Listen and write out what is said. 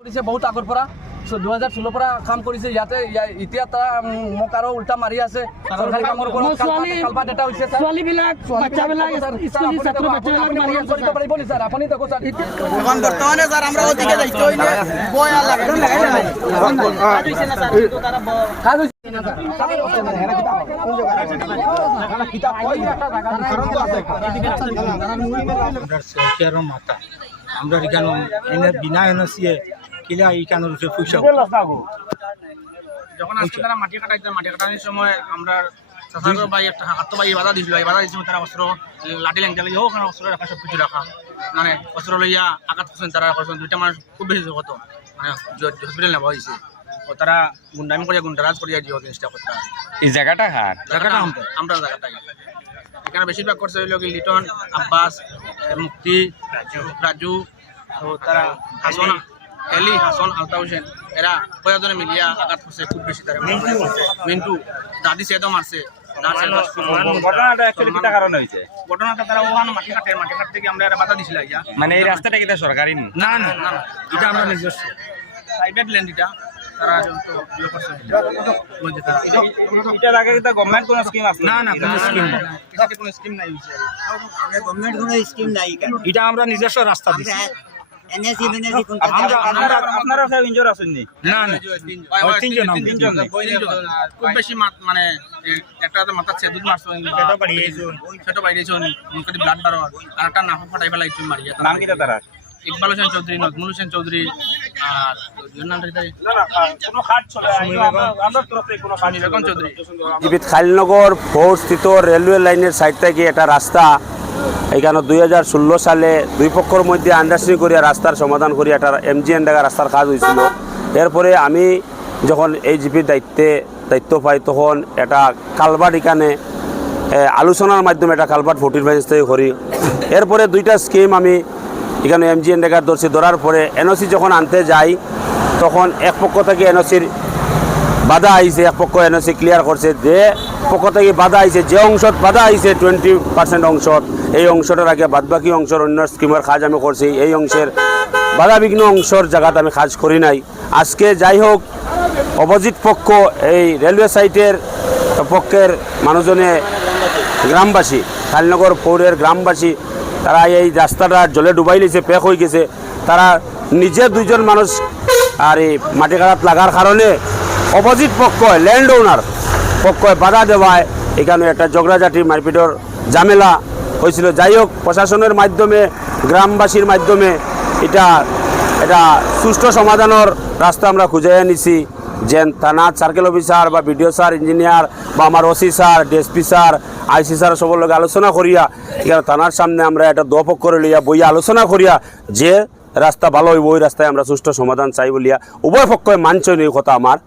কৰিছে বহুত আগৰ পৰা। দুহেজাৰ ষোল্লৰ পৰা কাম কৰিছে ইয়াতে এতিয়া তাৰ মোক আৰু উল্টা মাৰি আছে। আমৰা বিনা কিলা এখানে রুফে পয়সা যখন আজকে তারা মাটি কাটাইতে মাটি কাটানোর সময় আমরা চাষার ভাই একটা হাত ভাই বাধা দিছিল এই বাধা দিয়েছিল তারা অস্ত্র লাঠি ল্যাংটা লাগিয়ে ওখানে অস্ত্র রাখা সব কিছু রাখা। মানে অস্ত্র লইয়া আঘাত করছেন তারা করছেন দুইটা মানুষ খুব বেশি কত মানে হসপিটাল নেওয়া হয়েছে ও তারা গুন্ডামি করিয়া গুন্ডারাজ করিয়া দিও জিনিসটা কথা এই জায়গাটা হার জায়গাটা আমরা আমরা জায়গাটাই। এখানে বেশিরভাগ করছে হইল কি লিটন আব্বাস মুক্তি রাজু। তো তারা হাসন এলি হাসন আলতা হোসেন এরা কয়েকজনে মিলিয়া আঘাত করছে? খুব বেশি তারা মিন্টু দাদি দাঁত সেদও ঘটনাটা তারা ওখানে মাটি কাটে মাটি কাট থেকে আমরা বাধা দিছিল মানে এই রাস্তাটা কিটা সরকারি না? না না না, এটা আমরা নিজস্ব। প্রাইভেট ল্যান্ড এটা। আছে? এটা আমরা রাস্তা দিছি। এনএসি মেনএসি কোন আমরা আমরা আপনারা সব ইনজোর আছেন নি? না না। তিনজন। তিনজন খুব বেশি মানে একটা মাথা ছেদুত মারছো ছোট বাড়ি দিয়েছ মুখে ব্লাড বারো আর একটা নাফা ফাটাই ফেলাই মারিয়া নাম কিটা তারা? ইকবাল হোসেন চৌধুরী নজমুল হোসেন চৌধুরী আর কি? জীবিত খাইলনগর ফৌরস্থিত রেলওয়ে লাইনের সাইড থেকে একটা রাস্তা এখানে দুই হাজার ষোলো সালে দুই পক্ষর মধ্যে আন্ডারস্ট্যান্ডিং করিয়া রাস্তার সমাধান করি একটা এমজিএন ডাকা রাস্তার কাজ হয়েছিল এরপরে আমি যখন এই জিপির দায়িত্বে দায়িত্ব পাই, তখন একটা কালভার্ট এখানে আলোচনার মাধ্যমে একটা কালভার্ট ফোর্টির ফাইন্স থেকে করি। এরপরে দুইটা স্কিম আমি এখানে এমজিএন ডাকার ধরছি ধরার পরে এনওসি যখন আনতে যাই, তখন এক পক্ষ থেকে এনওসির বাধা আইছে, এক পক্ষ এনওসি ক্লিয়ার করছে যে পক্ষ থেকে বাধা আইছে, যে অংশত বাধা আইছে টোয়েন্টি পার্সেন্ট অংশত, এই অংশটার আগে বাদবাকি অংশের অন্য স্কিমের কাজ আমি করছি। এই অংশের বাধাবিঘ্ন অংশর জায়গাত আমি কাজ করি নাই। আজকে যাই হোক, অপোজিট পক্ষ, এই রেলওয়ে সাইটের পক্ষের মানুষজনে গ্রামবাসী খালনগর পৌরের গ্রামবাসী, তারা এই রাস্তাটা জলে ডুবাই লিছে, পেক হয়ে গেছে। তারা নিজে দুইজন মানুষ, আর এই মাটি কাটাত লাগার কারণে অপোজিট পক্ষ ল্যান্ড ওনার পক্ষ বাধা দেওয়ায় এখানে একটা ঝগড়াঝাটি মারপিটর ঝামেলা হয়েছিল। যাই হোক, প্রশাসনের মাধ্যমে, গ্রামবাসীর মাধ্যমে এটা এটা সুষ্ঠু সমাধানের রাস্তা আমরা খুঁজে নিছি যে থানা সার্কেল অফিসার বা বিডিও স্যার, ইঞ্জিনিয়ার বা আমার OC sir DSP sir IC sir সবার লগে আলোচনা করিয়া এখানে থানার সামনে আমরা একটা দপক করে লইয়া বইয়া আলোচনা করিয়া যে রাস্তা ভালো হইব, ওই রাস্তায় আমরা সুষ্ঠু সমাধান চাই বলিয়া উভয় পক্ষে মানছে এই কথা আমার।